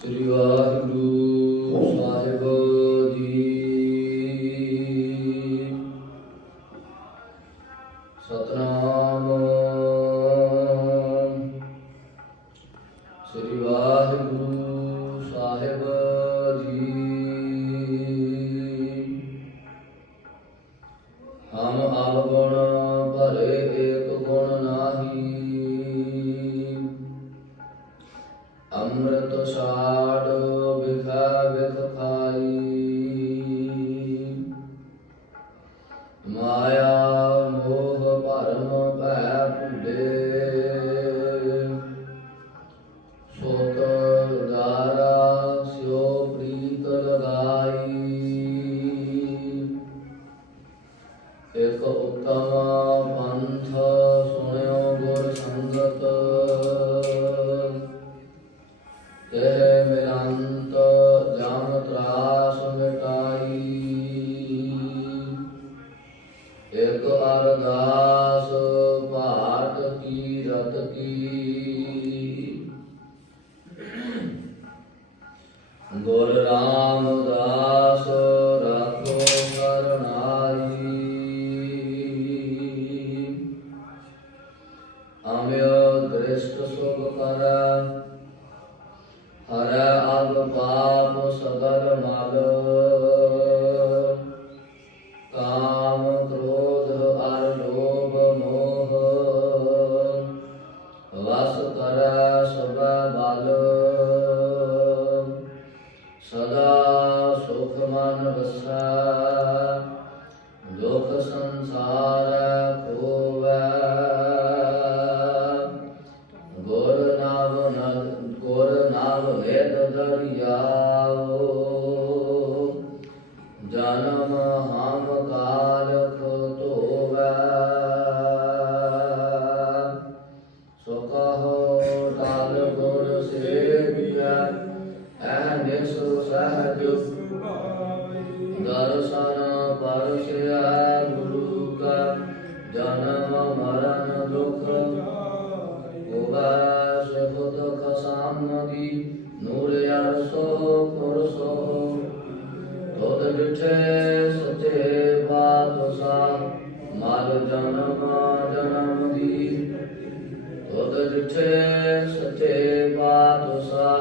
ਸ੍ਰੀ ਇਕ ਉਤਮ ਪੰਥ ਸੁਣਿਓ ਗੁਰ ਸੰਗਤ ਇਹ ਮਿਰੰਤ ਜਮ ਤਰਾਸ ਮਿਟਾਈ ਇਕ ਅਰਦਾਸ ਆਪ ਸਦਰ ਮਲ। ਕਾਮ ਕ੍ਰੋਧ ਅਰ ਲੋਭ ਮੋਹ। ਵਸ ਕਰੈ ਸਭ ਬਲ ਸਦਾ ਸੋ ਕਹੋ ਟਾਲ ਗੁਰ ਸੇਵਿਆ ਐਨਿਸ ਸਹਜ ਦਰਸ਼ਨ ਪਰਸਿਆ ਤੋਦ ਸਚੇ ਬਾਦਸ਼ਾ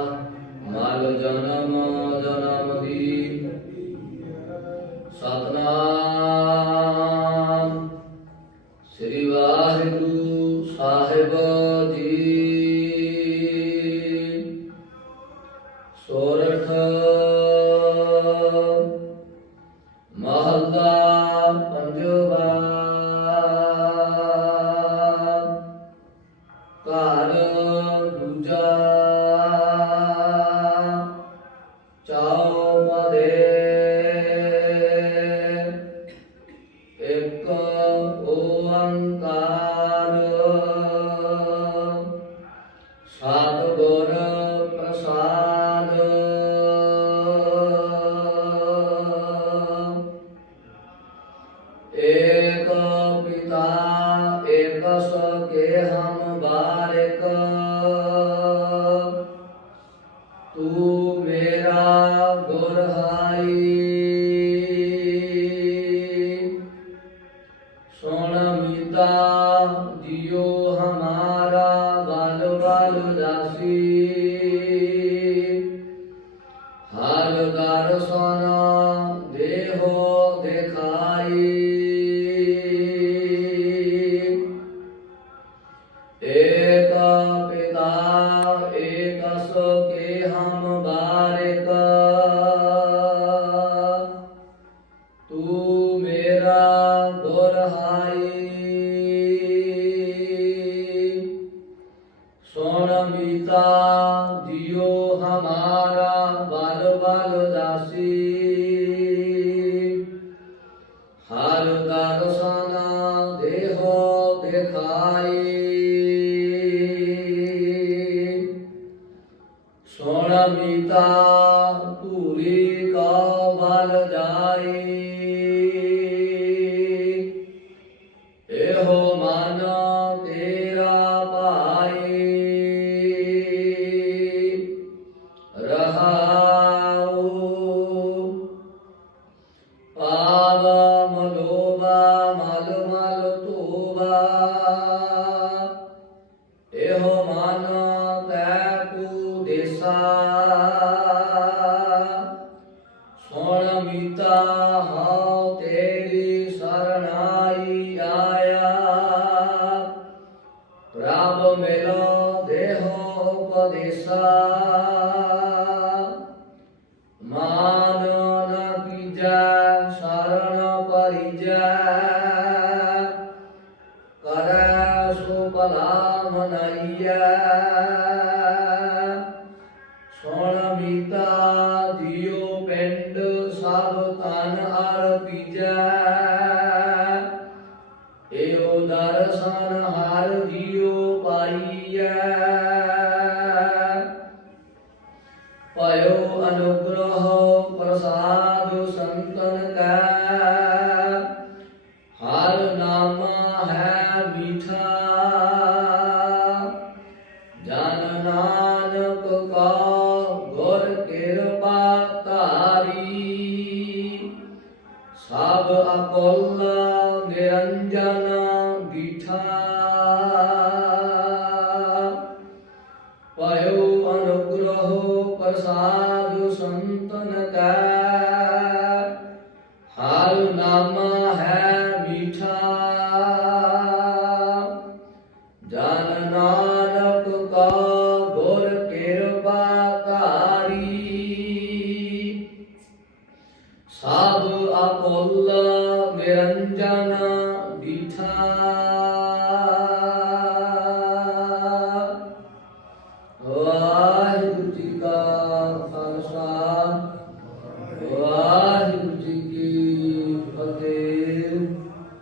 ਮਲ ਜਨਮ ਜਨਮ ਦੀ। ਸਤਨਾਮ ਸ੍ਰੀ ਵਾਹਿਗੁਰੂ ਸਾਹਿਬ ਜੀ। ਸੋਰਠ ਮਹੱਲਾ ਪੰਜਵਾ ਮੇਰਾ ਗੁਰ ਹਾਈ। ਸੁਣ ਮੀਤਾ ਜਿਉ ਹਮਾਰਾ ਬਲ ਬਲ ਦਾਸੀ ਹਰ ਦਰਸ਼ਨ ਦੇਹੋ ਦਿਖਾਈ ਸੁਣ ਮੀਤਾ ਧੂਰੀ ਕਾ ਬਲ ਜਾਈ ਇਹੋ ਮਾਲੋ ਮਾਲੋ ਧੂਵਾ। ਇਹੋ ਮਨ ਤੈ ਕੂ ਦੇਸਾ ਸੋਣ ਮੀਤਾ ਆਇਆ। ਪ੍ਰਭ ਮਿਲੋ ਦੇਹੋ ਉਪਦੇਸਾ। ਮਾਨ ਨਾ ਕੀਜਾ ਅਰ ਪੀਜੈ ਦਰਸ਼ਨ ਹਰ ਜੀਉ ਪਾਈਐ। ਭਇਓ ਅਨੁਗ੍ਰਹ ਪ੍ਰਸਾਦ ਸੰਤਨ ਕੈ। ਸਭ ਅਕਲ ਨਿਰੰਜਨ ਗੀਠਾ ਪਇਓ ਅਨੁਗ੍ਰਹ ਪ੍ਰਸਾਦ ਸੰਤਨ ਕੈ। ਹਰ ਨਾਮ ਹੈ ਮੀਠਾ। ਜਨ ਨਾਨਕ